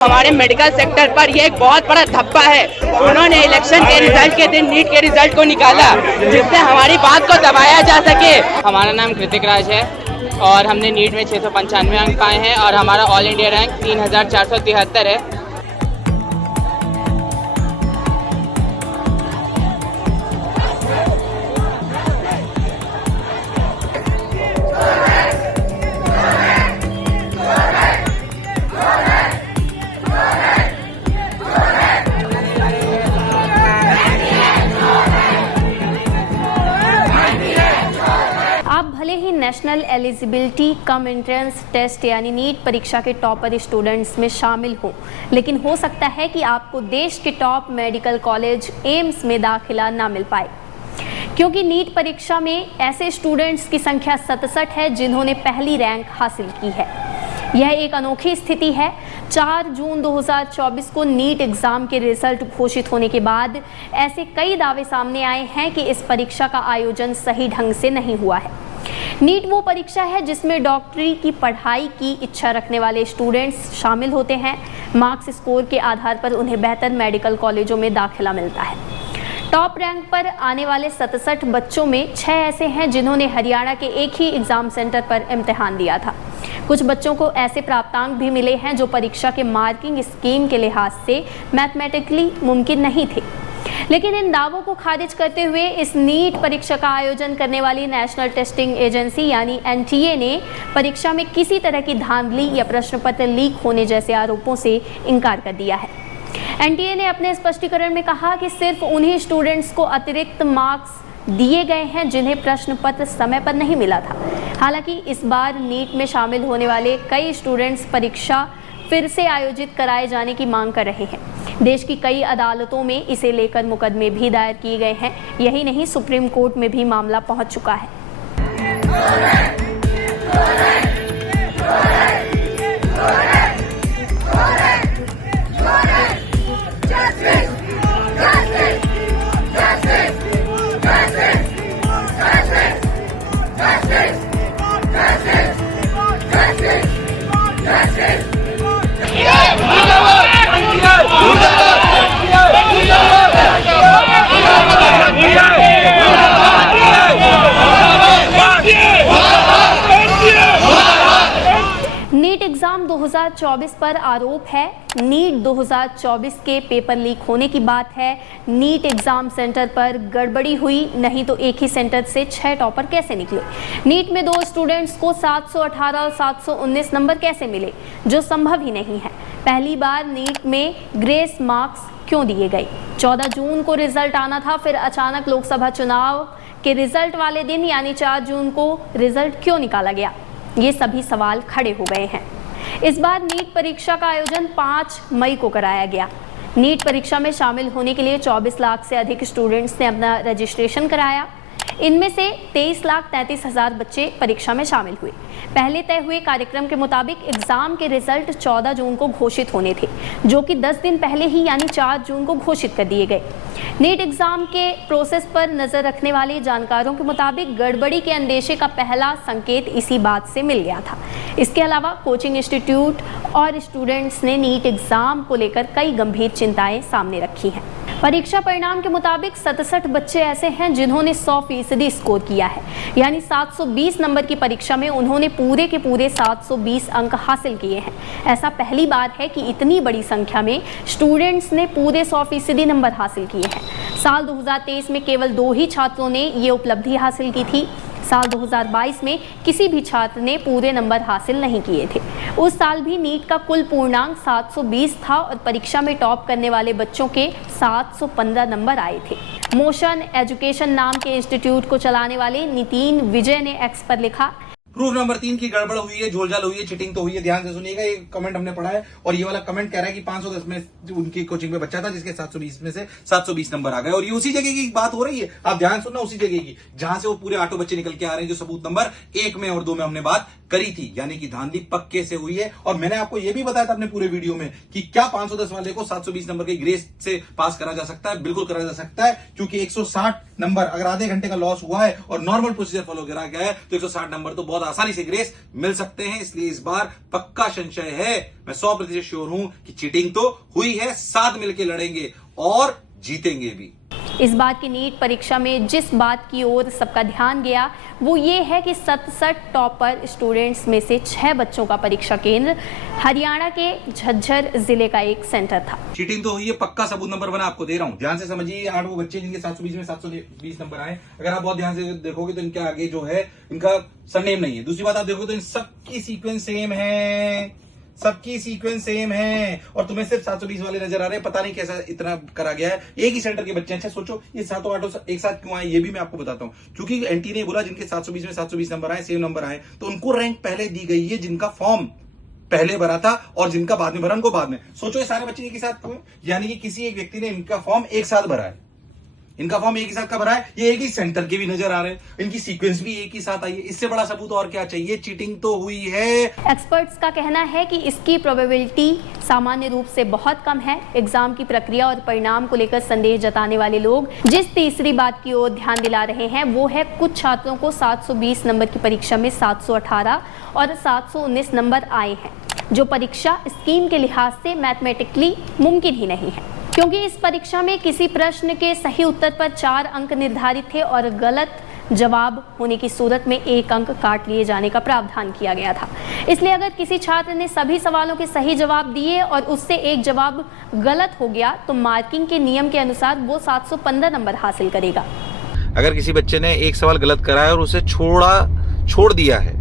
हमारे medical sector पर ये एक बहुत बड़ा धब्बा है। उन्होंने इलेक्शन के रिजल्ट के दिन नीट के रिजल्ट को निकाला जिससे हमारी बात को दबाया जा सके। हमारा नाम कृतिक राज है और हमने नीट में 695 अंक पाए हैं और हमारा ऑल इंडिया रैंक 3473 है। भले ही national eligibility cum entrance test यानी नीट परीक्षा के टॉपर स्टूडेंट्स में शामिल हो, लेकिन हो सकता है कि आपको देश के टॉप मेडिकल कॉलेज एम्स में दाखिला ना मिल पाए, क्योंकि नीट परीक्षा में ऐसे स्टूडेंट्स की संख्या 67 है जिन्होंने पहली रैंक हासिल की है। यह एक अनोखी स्थिति है। 4 जून 2024 को नीट एग्ज़ाम के रिजल्ट घोषित होने के बाद ऐसे कई दावे सामने आए हैं कि इस परीक्षा का आयोजन सही ढंग से नहीं हुआ है। नीट वो परीक्षा है जिसमें डॉक्टरी की पढ़ाई की इच्छा रखने वाले स्टूडेंट्स शामिल होते हैं। मार्क्स स्कोर के आधार पर उन्हें बेहतर मेडिकल कॉलेजों में दाखिला मिलता है। टॉप रैंक पर आने वाले 67 बच्चों में 6 ऐसे हैं जिन्होंने हरियाणा के एक ही एग्ज़ाम सेंटर पर इम्तिहान दिया था। कुछ बच्चों को ऐसे प्राप्तांक भी मिले हैं जो परीक्षा के मार्किंग स्कीम के लिहाज से मैथमेटिकली मुमकिन नहीं थे। लेकिन इन दावों को खारिज करते हुए इस नीट परीक्षा का आयोजन करने वाली नेशनल टेस्टिंग एजेंसी यानी एनटीए ने परीक्षा में किसी तरह की धांधली या प्रश्न पत्र लीक होने जैसे आरोपों से इनकार कर दिया है। एनटीए ने अपने स्पष्टीकरण में कहा कि सिर्फ उन्हीं स्टूडेंट्स को अतिरिक्त मार्क्स दिए गए हैं जिन्हें प्रश्न पत्र समय पर नहीं मिला था। हालांकि इस बार नीट में शामिल होने वाले कई स्टूडेंट्स परीक्षा फिर से आयोजित कराए जाने की मांग कर रहे हैं। देश की कई अदालतों में इसे लेकर मुकदमे भी दायर किए गए हैं। यही नहीं, सुप्रीम कोर्ट में भी मामला पहुंच चुका है। नीट एग्जाम 2024 पर आरोप है। नीट 2024 के पेपर लीक होने की बात है। नीट एग्जाम सेंटर पर गड़बड़ी हुई, नहीं तो एक ही सेंटर से 6 टॉपर कैसे निकले? नीट में 2 स्टूडेंट्स को 718 और 719 नंबर कैसे मिले, जो संभव ही नहीं है। पहली बार नीट में ग्रेस मार्क्स क्यों दिए गए? 14 जून को रिजल्ट आना था, फिर अचानक लोकसभा चुनाव के रिजल्ट वाले दिन यानी 4 जून को रिजल्ट क्यों निकाला गया? ये सभी सवाल खड़े हो गए हैं। इस बार नीट परीक्षा का आयोजन 5 मई को कराया गया। नीट परीक्षा में शामिल होने के लिए 24 लाख से अधिक स्टूडेंट्स ने अपना रजिस्ट्रेशन कराया। इनमें से 23,33,000 बच्चे परीक्षा में शामिल हुए। पहले तय हुए कार्यक्रम के मुताबिक एग्जाम के रिजल्ट 14 जून को घोषित होने थे, जो कि 10 दिन पहले ही यानी 4 जून को घोषित कर दिए गए। नीट एग्जाम के प्रोसेस पर नजर रखने वाले जानकारों के मुताबिक गड़बड़ी के अंदेशे का पहला संकेत इसी बात से मिल गया था। इसके अलावा कोचिंग इंस्टीट्यूट और स्टूडेंट्स ने नीट एग्जाम को लेकर कई गंभीर चिंताएं सामने रखी हैं। परीक्षा परिणाम के मुताबिक 67 बच्चे ऐसे हैं जिन्होंने 100% स्कोर किया है, यानी 720 नंबर की परीक्षा में उन्होंने पूरे के पूरे 720 अंक हासिल किए हैं। ऐसा पहली बार है कि इतनी बड़ी संख्या में स्टूडेंट्स ने पूरे 100% नंबर हासिल किए हैं। साल 2023 में केवल 2 ही छात्रों ने ये उपलब्धि हासिल की थी। साल 2022 में किसी भी छात्र ने पूरे नंबर हासिल नहीं किए थे। उस साल भी नीट का कुल पूर्णांक 720 था और परीक्षा में टॉप करने वाले बच्चों के 715 नंबर आए थे। मोशन एजुकेशन नाम के इंस्टीट्यूट को चलाने वाले नितिन विजय ने एक्स पर लिखा, प्रूफ नंबर 3 की गड़बड़ हुई है, झोलझाल हुई है, चिटिंग तो हुई है। ध्यान से सुनिएगा, ये कमेंट हमने पढ़ा है और ये वाला कमेंट कह रहा है कि 510 में उनकी कोचिंग में बच्चा था जिसके 720 में से 720 नंबर आ गए और ये उसी जगह की बात हो रही है। आप ध्यान सुनना, उसी जगह की जहां से वो पूरे 8 बच्चे निकल के आ रहे हैं जो सबूत नंबर 1 में और 2 में हमने बात करी थी, यानी कि धांधली पक्के से हुई है। और मैंने आपको यह भी बताया था अपने पूरे वीडियो में कि क्या 510 वाले को 720 नंबर के ग्रेस से पास करा जा सकता है? बिल्कुल करा जा सकता है, क्योंकि 160 नंबर अगर आधे घंटे का लॉस हुआ है और नॉर्मल प्रोसीजर फॉलो करा गया है तो 160 नंबर तो बहुत आसानी से ग्रेस मिल सकते हैं। इसलिए इस बार पक्का संशय है, मैं 100% श्योर हूं कि चीटिंग तो हुई है, साथ मिलकर लड़ेंगे और जीतेंगे भी। इस बार की नीट परीक्षा में जिस बात की ओर सबका ध्यान गया वो ये है कि 67 टॉपर स्टूडेंट्स में से 6 बच्चों का परीक्षा केंद्र हरियाणा के झज्जर जिले का एक सेंटर था। चीटिंग तो हुई है, पक्का सबूत नंबर 1 आपको दे रहा हूं, ध्यान से समझिए। 8 वो बच्चे जिनके 720 में 720 नंबर आए, अगर आप बहुत ध्यान से देखोगे तो इनके आगे जो है इनका सरनेम नहीं है। दूसरी बात आप देखोगे तो इन सबकी सीक्वेंस सेम है, सबकी सीक्वेंस सेम है और तुम्हें सिर्फ 720 वाले नजर आ रहे हैं। पता नहीं कैसा इतना करा गया है, एक ही सेंटर के बच्चे। अच्छा सोचो ये 7-8 एक साथ क्यों आए, ये भी मैं आपको बताता हूं। क्योंकि एनटी ने बोला जिनके 720 में 720 नंबर आए, सेम नंबर आए, तो उनको रैंक पहले दी गई है जिनका फॉर्म पहले भरा था और जिनका बाद में भरा उनको बाद में। सोचो ये सारे बच्चे एक ही साथ क्यों, यानी कि किसी एक व्यक्ति ने इनका फॉर्म एक साथ भरा है, इनका फॉर्म एक ही साथ का भरा है, ये एक ही सेंटर के भी नजर आ रहे हैं, इनकी सीक्वेंस भी एक ही साथ आई है। इससे बड़ा सबूत और क्या चाहिए? चीटिंग तो हुई है। एक्सपर्ट्स का कहना है कि इसकी प्रोबेबिलिटी सामान्य रूप से बहुत कम है। एग्जाम की प्रक्रिया और परिणाम को लेकर संदेह जताने वाले लोग जिस तीसरी बात की ओर ध्यान दिला रहे हैं वो है कुछ छात्रों को 720 नंबर की परीक्षा में 718 और 719 नंबर आए हैं, जो परीक्षा स्कीम के लिहाज से मैथमेटिकली मुमकिन ही नहीं है, क्योंकि इस परीक्षा में किसी प्रश्न के सही उत्तर पर 4 अंक निर्धारित थे और गलत जवाब होने की सूरत में 1 अंक काट लिए जाने का प्रावधान किया गया था। इसलिए अगर किसी छात्र ने सभी सवालों के सही जवाब दिए और उससे एक जवाब गलत हो गया तो मार्किंग के नियम के अनुसार वो 715 नंबर हासिल करेगा। अगर किसी बच्चे ने एक सवाल गलत करा है और उसे छोड़ दिया है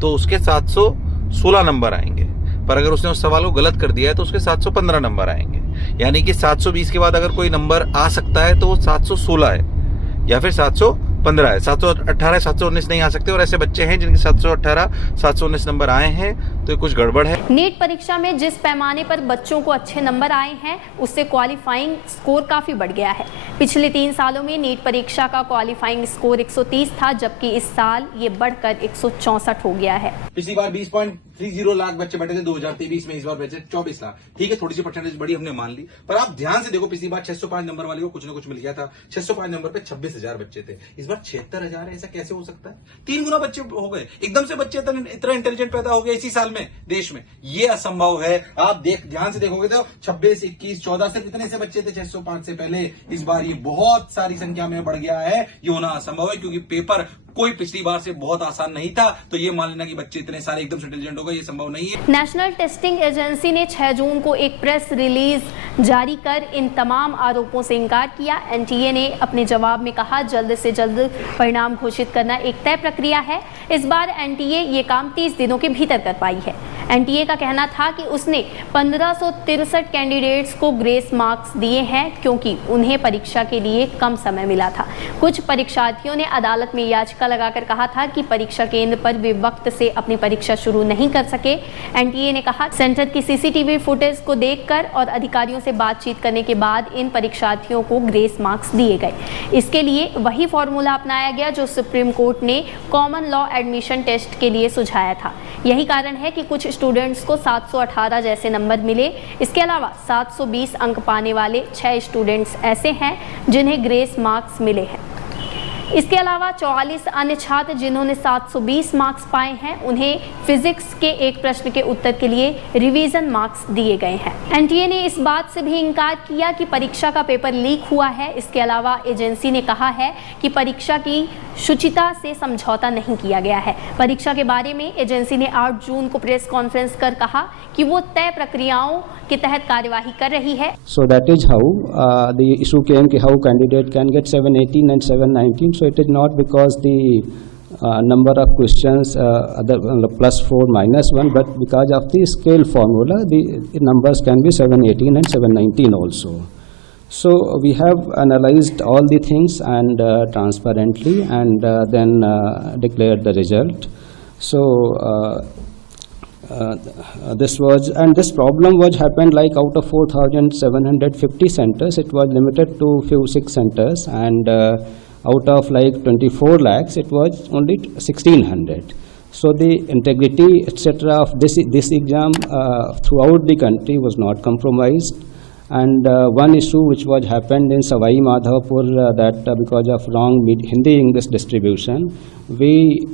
तो उसके 716 नंबर आएंगे, पर अगर उसने उस सवाल को गलत कर दिया है तो उसके 715 नंबर आएंगे। यानी कि 720 के बाद अगर कोई नंबर आ सकता है तो वो 716 है या फिर 715 है, 718 719 नहीं आ सकते। और ऐसे बच्चे हैं जिनके 718 719 नंबर आए हैं तो कुछ गड़बड़ है। नीट परीक्षा में जिस पैमाने पर बच्चों को अच्छे नंबर आए हैं उससे क्वालिफाइंग स्कोर काफी बढ़ गया है। पिछले 3 सालों में नीट परीक्षा का क्वालिफाइंग स्कोर 130 था, जबकि इस साल ये बढ़कर 164 हो गया है। पिछली बार 20.30 लाख बच्चे बैठे थे 2023 में, इस बार बैठे 24 लाख। ठीक है, थोड़ी सी परसेंटेज बड़ी हमने मान ली, पर आप ध्यान से देखो पिछली बार 605 नंबर वाले को कुछ ना कुछ मिल गया था। 605 नंबर पे 26,000 बच्चे थे, इस बार 76,000 है। ऐसा कैसे हो सकता है? 3 गुना बच्चे हो गए, एकदम से बच्चे इतना इंटेलिजेंट पैदा हो गए इसी साल में देश में, ये असंभव है। आप ध्यान से देखोगे तो 26, 21, 14 से कितने से बच्चे थे 605 से पहले, इस बार ये बहुत सारी संख्या में बढ़ गया है। ये होना असंभव है क्योंकि पेपर कोई पिछली बार से बहुत आसान नहीं था, तो ये मान लेना कि बच्चे इतने सारे एकदम से इंटेलिजेंट हो गए, ये संभव नहीं है। नेशनल टेस्टिंग एजेंसी ने 6 जून को एक प्रेस रिलीज जारी कर इन तमाम आरोपों से इनकार किया। एनटीए ने अपने जवाब में कहा जल्द से जल्द परिणाम घोषित करना एक तय प्रक्रिया है। इस बार एनटीए ये काम 30 दिनों के भीतर कर पाई है। एनटीए का कहना था कि उसने 1563 कैंडिडेट्स को ग्रेस मार्क्स दिए हैं क्योंकि उन्हें परीक्षा के लिए कम समय मिला था। कुछ परीक्षार्थियों ने अदालत में याचिका लगाकर कहा था कि परीक्षा केंद्र पर वे वक्त से अपनी परीक्षा शुरू नहीं कर सके। एनटीए ने कहा सेंटर की सीसीटीवी फुटेज को देखकर और अधिकारियों से बातचीत करने के बाद इन परीक्षार्थियों को ग्रेस मार्क्स दिए गए। इसके लिए वही फॉर्मूला अपनाया गया जो सुप्रीम कोर्ट ने कॉमन लॉ एडमिशन टेस्ट के लिए सुझाया था। यही कारण है कि कुछ स्टूडेंट्स को 718 जैसे नंबर मिले। इसके अलावा 720 अंक पाने वाले 6 स्टूडेंट्स ऐसे हैं जिन्हें ग्रेस मार्क्स मिले हैं। इसके अलावा 44 अन्य छात्र जिन्होंने 720 मार्क्स पाए हैं उन्हें फिजिक्स के एक प्रश्न के उत्तर के लिए रिवीजन मार्क्स दिए गए हैं। एनटीए ने इस बात से भी इनकार किया कि परीक्षा का पेपर लीक हुआ है। इसके अलावा एजेंसी ने कहा है कि परीक्षा की शुचिता से समझौता नहीं किया गया है। परीक्षा के बारे में एजेंसी ने 8 जून को प्रेस कॉन्फ्रेंस कर कहा कि वो तय प्रक्रियाओं के तहत कार्यवाही कर रही है। So that is how the issue came कि how candidate can get 718 and 719. So it is not because the number of questions other +4 -1, but because of the scale formula, the numbers can be 718 and 719 also. So we have analyzed all the things and transparently and then declared the result. So this problem was happened like out of 4,750 centers, it was limited to few 6 centers, and out of like 24 lakhs, it was only 1,600. So the integrity etc. of this exam throughout the country was not compromised, And one issue which was happened in Savai Madhavpur that because of wrong Hindi English distribution, we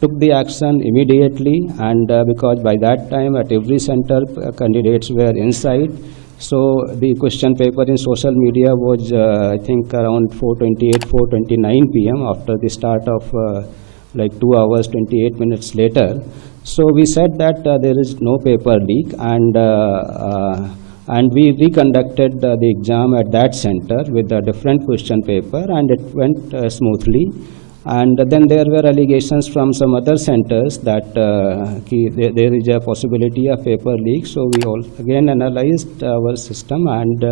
took the action immediately, and because by that time at every center candidates were inside. So the question paper in social media was I think around 4:28, 4:29 p.m. after the start of 2 hours 28 minutes later. So we said that there is no paper leak, and we reconducted the exam at that center with a different question paper, and it went smoothly. And then there were allegations from some other centers that there is a possibility of paper leak. So we all again analyzed our system and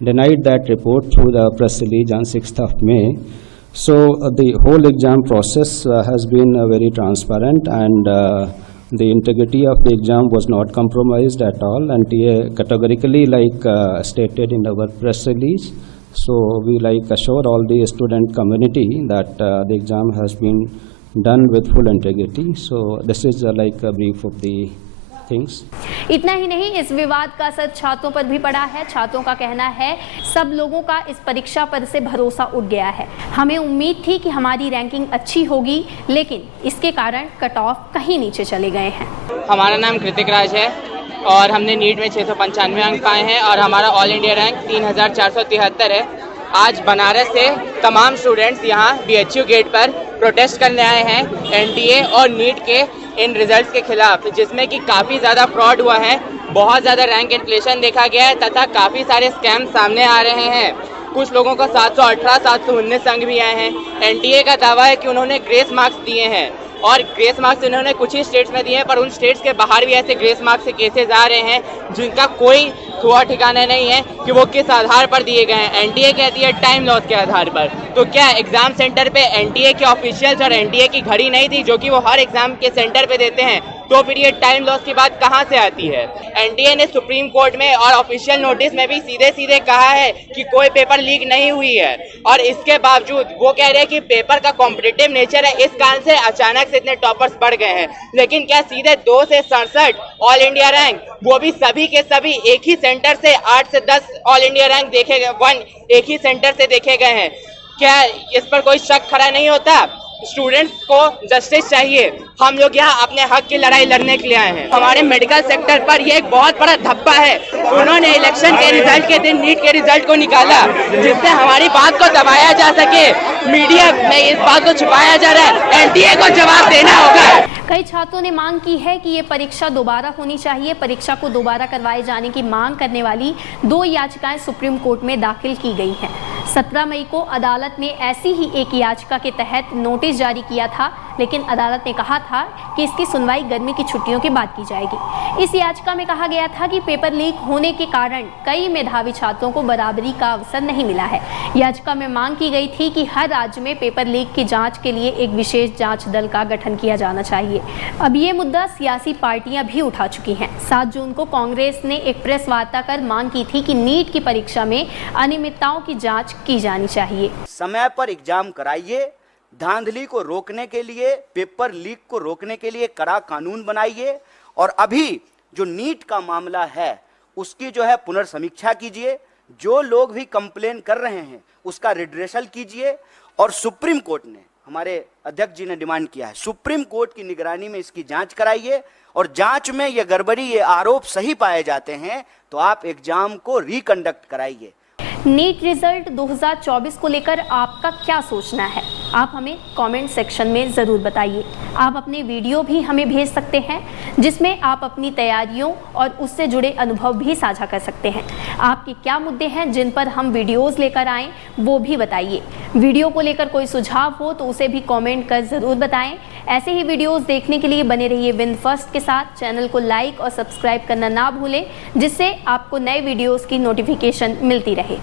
denied that report through the press release on 6th of May. So the whole exam process has been very transparent, and the integrity of the exam was not compromised at all, and categorically stated in our press release. So we assure all the student community that the exam has been done with full integrity. So this is a brief of the things. इतना ही नहीं, इस विवाद का असर छात्रों पर भी पड़ा है। छात्रों का कहना है सब लोगों का इस परीक्षा पर से भरोसा उठ गया है। हमें उम्मीद थी कि हमारी रैंकिंग अच्छी होगी, लेकिन इसके कारण कट ऑफ कहीं नीचे चले गए हैं। हमारा नाम कृतिक राज है और हमने नीट में 695 अंक पाए हैं और हमारा ऑल इंडिया रैंक 3473 है। आज बनारस से तमाम स्टूडेंट्स यहाँ BHU गेट पर प्रोटेस्ट करने आए हैं NTA और नीट के इन रिजल्ट्स के खिलाफ, जिसमें कि काफ़ी ज़्यादा फ्रॉड हुआ है, बहुत ज़्यादा रैंक इन्फ्लेशन देखा गया है तथा काफ़ी सारे स्कैम सामने आ रहे हैं। कुछ लोगों को 718, 719 अंक भी आए हैं। NTA का दावा है कि उन्होंने ग्रेस मार्क्स दिए हैं और ग्रेस मार्क्स उन्होंने कुछ ही स्टेट्स में दिए हैं, पर उन स्टेट्स के बाहर भी ऐसे ग्रेस मार्क्स के केसेस आ रहे हैं जिनका कोई ठोआ ठिकाना नहीं है कि वो किस आधार पर दिए गए हैं। NTA कहती है टाइम लॉस के आधार पर। तो क्या एग्जाम सेंटर पे NTA के ऑफिशियल्स और NTA की घड़ी नहीं थी जो कि वो हर एग्जाम के सेंटर पे देते हैं? तो फिर ये टाइम लॉस की बात कहाँ से आती है? NTA ने सुप्रीम कोर्ट में और ऑफिशियल नोटिस में भी सीधे सीधे कहा है कि कोई पेपर लीक नहीं हुई है, और इसके बावजूद वो कह रहे हैं कि पेपर का कॉम्पिटिटिव नेचर है, इस कारण से अचानक से इतने टॉपर्स बढ़ गए हैं। लेकिन क्या सीधे 2 से 67 ऑल इंडिया रैंक, वो भी सभी के सभी एक ही सेंटर से 8 से 10 ऑल इंडिया रैंक देखे गए, एक ही सेंटर से देखे गए हैं? क्या इस पर कोई शक खड़ा नहीं होता? स्टूडेंट्स को जस्टिस चाहिए। हम लोग यहाँ अपने हक की लड़ाई लड़ने के लिए आए हैं। हमारे मेडिकल सेक्टर पर ये एक बहुत बड़ा धब्बा है। उन्होंने इलेक्शन के रिजल्ट के दिन नीट के रिजल्ट को निकाला, जिससे हमारी बात को दबाया जा सके। मीडिया में इस बात को छुपाया जा रहा है। NTA को जवाब देना होगा। कई छात्रों ने मांग की है कि ये परीक्षा दोबारा होनी चाहिए। परीक्षा को दोबारा करवाए जाने की मांग करने वाली 2 याचिकाएं सुप्रीम कोर्ट में दाखिल की गई हैं। 17 मई को अदालत ने ऐसी ही एक याचिका के तहत नोटिस जारी किया था, लेकिन अदालत ने कहा था कि इसकी सुनवाई गर्मी की छुट्टियों के बाद की जाएगी। इस याचिका में कहा गया था कि पेपर लीक होने के कारण कई मेधावी छात्रों को बराबरी का अवसर नहीं मिला है। याचिका में मांग की गई थी कि हर राज्य में पेपर लीक की जांच के लिए एक विशेष जांच दल का गठन किया जाना चाहिए। अब ये मुद्दा सियासी पार्टियां भी उठा चुकी हैं। 7 जून को कांग्रेस ने एक प्रेस वार्ता कर मांग की थी कि नीट की परीक्षा में अनियमितताओं की जांच की जानी चाहिए। समय पर एग्जाम कराइए, धांधली को रोकने के लिए, पेपर लीक को रोकने के लिए कड़ा कानून बनाइए, और अभी जो नीट का मामला है उसकी जो है पुनर्समीक्षा कीजिए। जो लोग भी कंप्लेन कर रहे हैं उसका रिड्रेसल कीजिए, और सुप्रीम कोर्ट ने, हमारे अध्यक्ष जी ने डिमांड किया है, सुप्रीम कोर्ट की निगरानी में इसकी जांच कराइए, और जांच में ये गड़बड़ी, ये आरोप सही पाए जाते हैं तो आप एग्जाम को रिकंडक्ट कराइए। नीट रिजल्ट 2024 को लेकर आपका क्या सोचना है? आप हमें कमेंट सेक्शन में ज़रूर बताइए। आप अपने वीडियो भी हमें भेज सकते हैं, जिसमें आप अपनी तैयारियों और उससे जुड़े अनुभव भी साझा कर सकते हैं। आपके क्या मुद्दे हैं जिन पर हम वीडियोस लेकर आएँ, वो भी बताइए। वीडियो को लेकर कोई सुझाव हो तो उसे भी कमेंट कर ज़रूर बताएं। ऐसे ही वीडियोस देखने के लिए बने रहिए विन फर्स्ट के साथ। चैनल को लाइक और सब्सक्राइब करना ना भूलें, जिससे आपको नए वीडियोस की नोटिफिकेशन मिलती रहे।